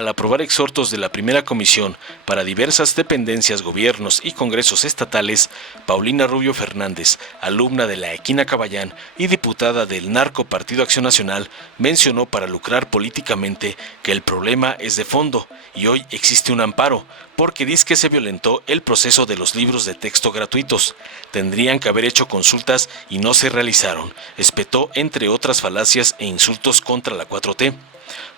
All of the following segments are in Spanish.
Al aprobar exhortos de la primera comisión para diversas dependencias, gobiernos y congresos estatales, Paulina Rubio Fernández, alumna de la Equina Caballán y diputada del Narco Partido Acción Nacional, mencionó para lucrar políticamente que el problema es de fondo y hoy existe un amparo, porque dice que se violentó el proceso de los libros de texto gratuitos. Tendrían que haber hecho consultas y no se realizaron. Espetó entre otras falacias e insultos contra la 4T.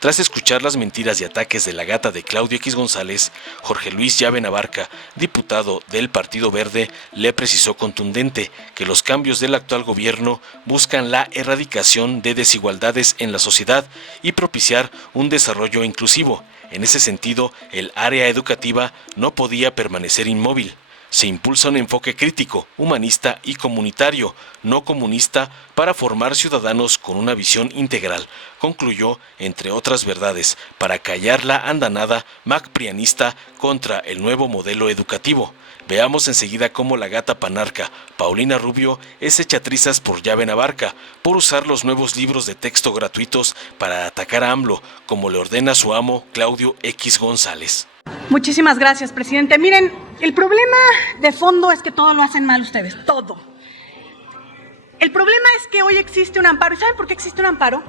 Tras escuchar las mentiras y ataques de la gata de Claudio X González, Jorge Luis Llaven Abarca, diputado del Partido Verde, le precisó contundente que los cambios del actual gobierno buscan la erradicación de desigualdades en la sociedad y propiciar un desarrollo inclusivo. En ese sentido, el área educativa no podía permanecer inmóvil. Se impulsa un enfoque crítico, humanista y comunitario, no comunista, para formar ciudadanos con una visión integral, concluyó, entre otras verdades, para callar la andanada macprianista contra el nuevo modelo educativo. Veamos enseguida cómo la gata panarca, Paulina Rubio, es hecha trizas por Llaven Abarca, por usar los nuevos libros de texto gratuitos para atacar a AMLO, como le ordena su amo Claudio X González. Muchísimas gracias, presidente. Miren, el problema de fondo es que todo lo hacen mal ustedes, todo. El problema es que hoy existe un amparo. ¿Y saben por qué existe un amparo?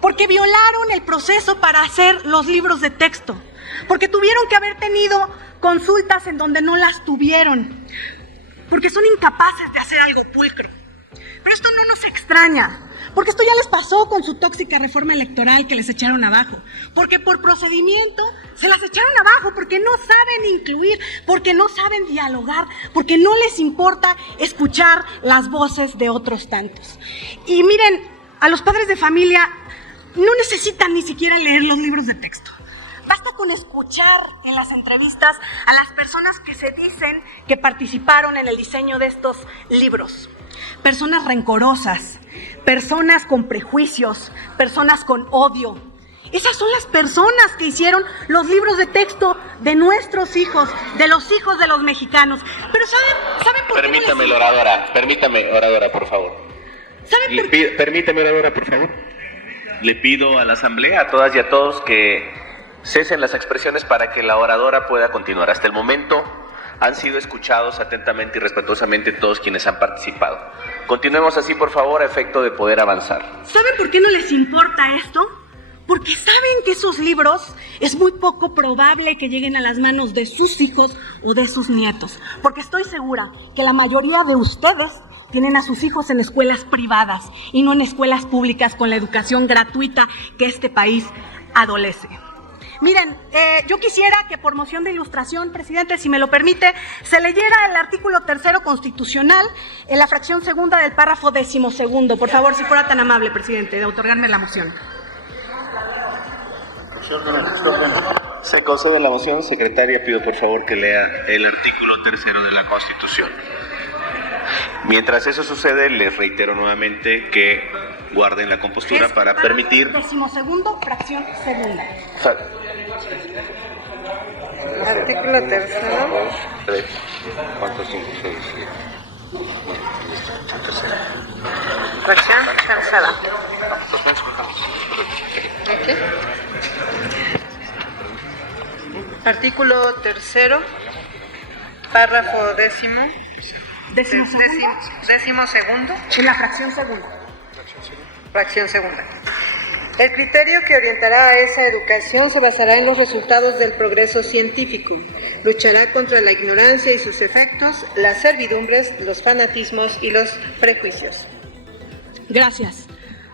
Porque violaron el proceso para hacer los libros de texto. Porque tuvieron que haber tenido consultas en donde no las tuvieron. Porque son incapaces de hacer algo pulcro. Pero esto no nos extraña. Porque esto ya les pasó con su tóxica reforma electoral que les echaron abajo. Porque por procedimiento se las echaron abajo, porque no saben incluir, porque no saben dialogar, porque no les importa escuchar las voces de otros tantos. Y miren, a los padres de familia no necesitan ni siquiera leer los libros de texto. Basta con escuchar en las entrevistas a las personas que se dicen que participaron en el diseño de estos libros. Personas rencorosas, personas con prejuicios, personas con odio. Esas son las personas que hicieron los libros de texto de nuestros hijos, de los hijos de los mexicanos. Pero ¿saben por qué? Permítame, oradora, por favor. Permítame, oradora, por favor. Le pido a la asamblea, a todas y a todos, que cesen las expresiones para que la oradora pueda continuar. Hasta el momento han sido escuchados atentamente y respetuosamente todos quienes han participado. Continuemos así, por favor, a efecto de poder avanzar. ¿Saben por qué no les importa esto? Porque saben que esos libros es muy poco probable que lleguen a las manos de sus hijos o de sus nietos. Porque estoy segura que la mayoría de ustedes tienen a sus hijos en escuelas privadas y no en escuelas públicas con la educación gratuita que este país adolece. Miren, yo quisiera que por moción de ilustración, presidente, si me lo permite, se leyera el artículo 3º constitucional en la fracción segunda del párrafo 12º. Por favor, si fuera tan amable, presidente, de otorgarme la moción. Se concede la moción. Secretaria, pido por favor que lea el artículo 3º de la Constitución. Mientras eso sucede, les reitero nuevamente que guarden la compostura para permitir... 12º, fracción segunda. Artículo 3º. 3, 4, 5, 6, 7. Fracción tercera. ¿Qué? Artículo 3º, párrafo 12º. En la fracción segunda. Fracción segunda. El criterio que orientará a esa educación se basará en los resultados del progreso científico. Luchará contra la ignorancia y sus efectos, las servidumbres, los fanatismos y los prejuicios. Gracias.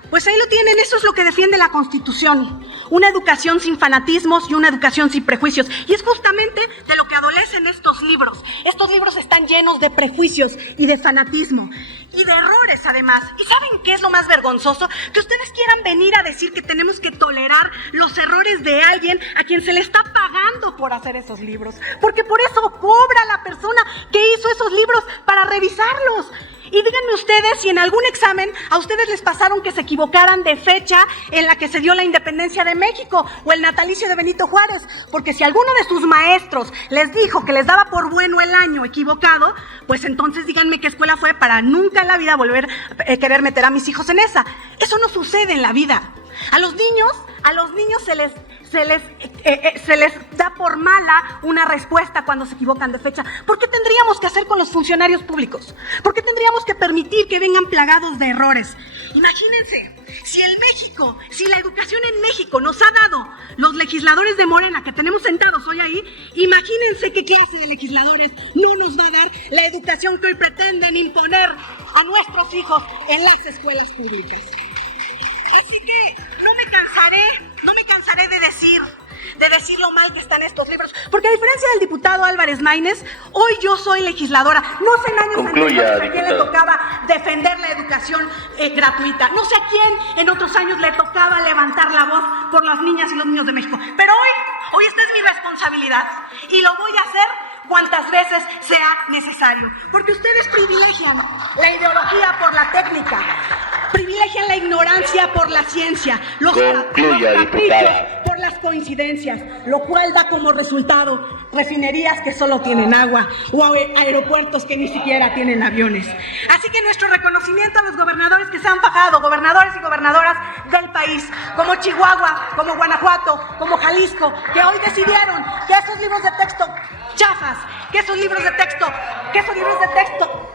Pues ahí lo tienen, eso es lo que defiende la Constitución. Una educación sin fanatismos y una educación sin prejuicios. Y es justamente de lo que adolecen estos libros. Estos libros están llenos de prejuicios y de fanatismo. Y de errores, además. ¿Y saben qué es lo más vergonzoso? Que ustedes quieran venir a decir que tenemos que tolerar los errores de alguien a quien se le está pagando por hacer esos libros. Porque por eso cobra la persona que hizo esos libros para revisarlos. Y díganme ustedes si en algún examen a ustedes les pasaron que se equivocaran de fecha en la que se dio la independencia de México o el natalicio de Benito Juárez. Porque si alguno de sus maestros les dijo que les daba por bueno el año equivocado, pues entonces díganme qué escuela fue para nunca en la vida volver a querer meter a mis hijos en esa. Eso no sucede en la vida. A los niños se les da por mala una respuesta cuando se equivocan de fecha. ¿Por qué tendríamos que hacer con los funcionarios públicos? ¿Por qué tendríamos que permitir que vengan plagados de errores? Imagínense, si la educación en México nos ha dado los legisladores de Morena que tenemos sentados hoy ahí, imagínense qué clase de legisladores no nos va a dar la educación que hoy pretenden imponer a nuestros hijos en las escuelas públicas. Así que no me cansaré de decir lo mal que están estos libros, porque a diferencia del diputado Álvarez Maínez, hoy yo soy legisladora. No sé en años anteriores a quién le tocaba defender la educación gratuita, no sé a quién en otros años le tocaba levantar la voz por las niñas y los niños de México, pero hoy esta es mi responsabilidad y lo voy a hacer cuantas veces sea necesario, porque ustedes privilegian la ideología por la técnica, privilegian la ignorancia por la ciencia, los caprichos por las coincidencias, lo cual da como resultado refinerías que solo tienen agua o aeropuertos que ni siquiera tienen aviones. Así que nuestro reconocimiento a los gobernadores que se han fajado, gobernadores y gobernadoras del país, como Chihuahua, como Guanajuato, como Jalisco, que hoy decidieron que esos libros de texto chafas, que esos libros de texto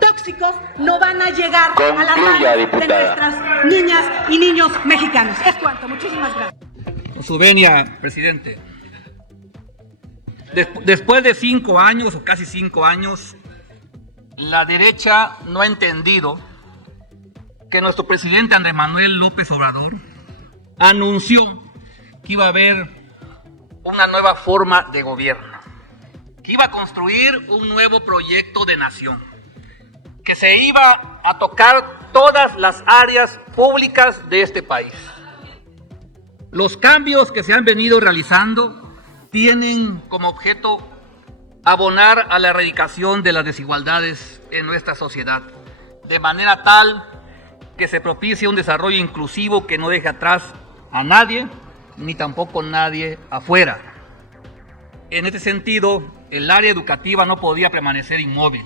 tóxicos no van a llegar a las manos de nuestras niñas y niños mexicanos. Es cuanto. Muchísimas gracias. Con su venia, presidente. Después de 5 años o casi 5 años, la derecha no ha entendido que nuestro presidente Andrés Manuel López Obrador anunció que iba a haber una nueva forma de gobierno, que iba a construir un nuevo proyecto de nación, que se iba a tocar todas las áreas públicas de este país. Los cambios que se han venido realizando tienen como objeto abonar a la erradicación de las desigualdades en nuestra sociedad, de manera tal que se propicie un desarrollo inclusivo que no deje atrás a nadie, ni tampoco nadie afuera. En este sentido, el área educativa no podía permanecer inmóvil.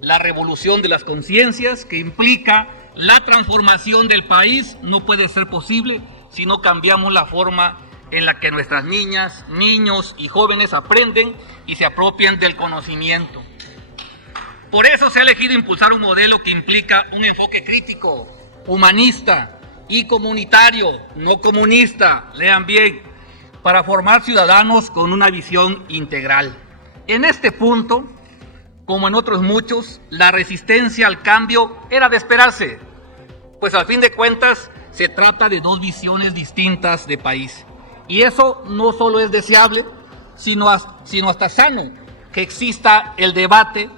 La revolución de las conciencias que implica la transformación del país no puede ser posible si no cambiamos la forma en la que nuestras niñas, niños y jóvenes aprenden y se apropian del conocimiento. Por eso se ha elegido impulsar un modelo que implica un enfoque crítico, humanista y comunitario, no comunista, lean bien, para formar ciudadanos con una visión integral. En este punto, como en otros muchos, la resistencia al cambio era de esperarse, pues al fin de cuentas se trata de 2 visiones distintas de país. Y eso no solo es deseable, sino hasta sano que exista el debate.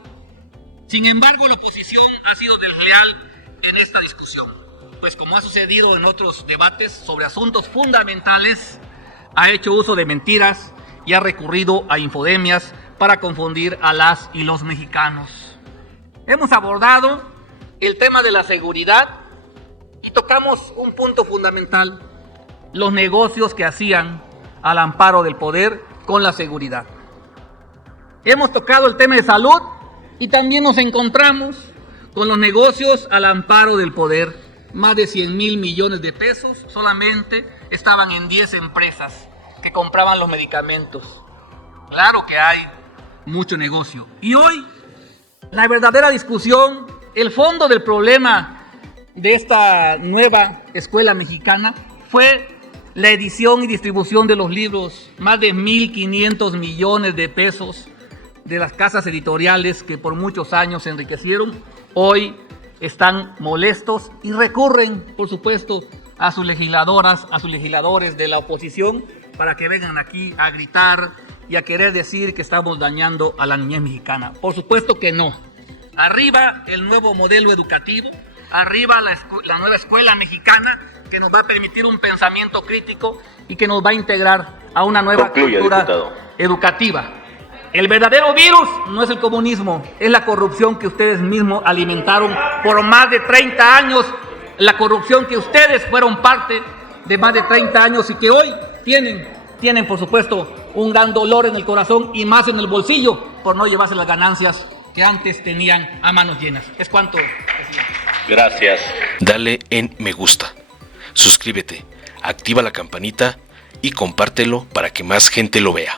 Sin embargo, la oposición ha sido desleal en esta discusión, pues como ha sucedido en otros debates sobre asuntos fundamentales, ha hecho uso de mentiras y ha recurrido a infodemias para confundir a las y los mexicanos. Hemos abordado el tema de la seguridad y tocamos un punto fundamental: los negocios que hacían al amparo del poder con la seguridad. Hemos tocado el tema de salud y también nos encontramos con los negocios al amparo del poder. Más de 100,000 millones de pesos solamente estaban en 10 empresas que compraban los medicamentos. Claro que hay mucho negocio. Y hoy, la verdadera discusión, el fondo del problema de esta nueva escuela mexicana fue la edición y distribución de los libros, más de 1,500 millones de pesos de las casas editoriales que por muchos años se enriquecieron, hoy están molestos y recurren, por supuesto, a sus legisladoras, a sus legisladores de la oposición para que vengan aquí a gritar y a querer decir que estamos dañando a la niñez mexicana. Por supuesto que no. Arriba el nuevo modelo educativo, arriba la nueva escuela mexicana que nos va a permitir un pensamiento crítico y que nos va a integrar a una nueva cultura educativa. El verdadero virus no es el comunismo, es la corrupción que ustedes mismos alimentaron por más de 30 años, la corrupción que ustedes fueron parte de más de 30 años y que hoy tienen por supuesto un gran dolor en el corazón y más en el bolsillo por no llevarse las ganancias que antes tenían a manos llenas. Es cuanto, presidente. Gracias. Dale en me gusta. Suscríbete, activa la campanita y compártelo para que más gente lo vea.